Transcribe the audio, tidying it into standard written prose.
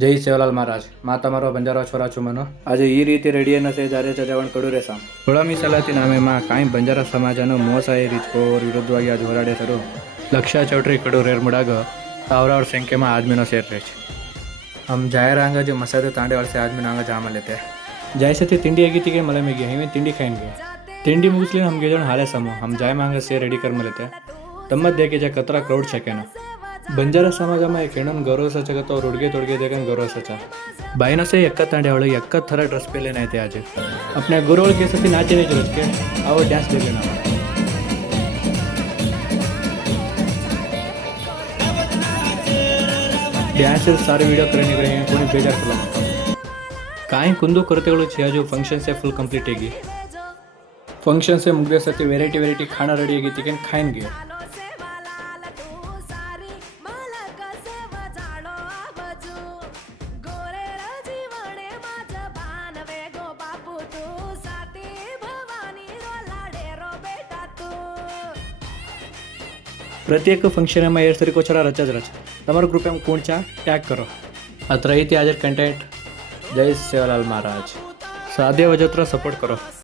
જય સેવાલાલ મહારાજ માં તમારો બંજારો છોરા છું મનો આજે ಈ ರೀತಿ ರೆಡಿಯನ್ನು ಸೇರಿದ್ದಾರೆ ಚಜಾವಣ್ ಕಡೂರೆ ಸಾಮ್ ಒಳ ಮೀಸಲಾತಿ ನಾಮೆમાં કાંઈ બંજારા સમાજનો મોસાએ રીતકોર વિરુદ્ધವಾಗಿ આજે ಹೋರಾಡಿದರು ಲಕ್ಷ ಚೌಟ್ರಿ ಕಡೂರು ಏರ್ಮುಡಾಗ ಸಾವಿರಾರು ಸಂಖ್ಯೆમાં આદમીનો શેર રહે છે हम जाहिर आंगा जो मसादे तांडे वाले से आदमी नांगा जामा लेते हैं जैसे थे तिंडी आगी थी कि मले में गए हमें तिंडी खाएंगे तिंडी मुगसले हम गे जन हाले समो हम जाय मांगे से रेडी कर लेते हैं तम्मत दे के जा कतरा क्राउड छके ना ಬಂಜಾರ ಸಮಾಜમાં એક ಹೆಣ್ಣನ್ನು ಗೌರವ ಸಚ್ಚಗತ್ತೋ ಅವ್ರು ಉಡುಗೆ ತೊಡುಗೆ ದೇಗನ್ ಗೌರವ ಸಚ್ಚ ಬಾಯಿನ से ಎಕ್ಕ ತಾಂಡೆ ಅವಳು ಎಕ್ಕ ಥರ ಡ್ರೆಸ್ ಪೇಲೇನ ಐತೆ आज अपने गुरुओं के साथ नाचे नहीं जरूरत के आओ डांस दे लेना ಡ್ಯಾನ್ಸ್ ಸಾರಿ ವಿಡಿಯೋ ಕರೆನಿ ಕರೆ कोणी ಬೇಜಾರ್ ಕಲ ಕಾಯಿ ಕುಂದು ಕೊರತೆಗಳು ಚಿಯಾಜು ಫಂಕ್ಷನ್ से फुल कंप्लीट हेगी फंक्शन से मुगदे साथी वेराइटी खाना रेडी हेगी चिकन खाएंगे प्रत्येक फंक्शनमा एरसरी कोचरा रचज रच तमारा ग्रुप में कोण चा टैग करो अत्र इति हाजर कंटेंट जय सेवालाल महाराज साध्य वजोत्र सपोर्ट करो।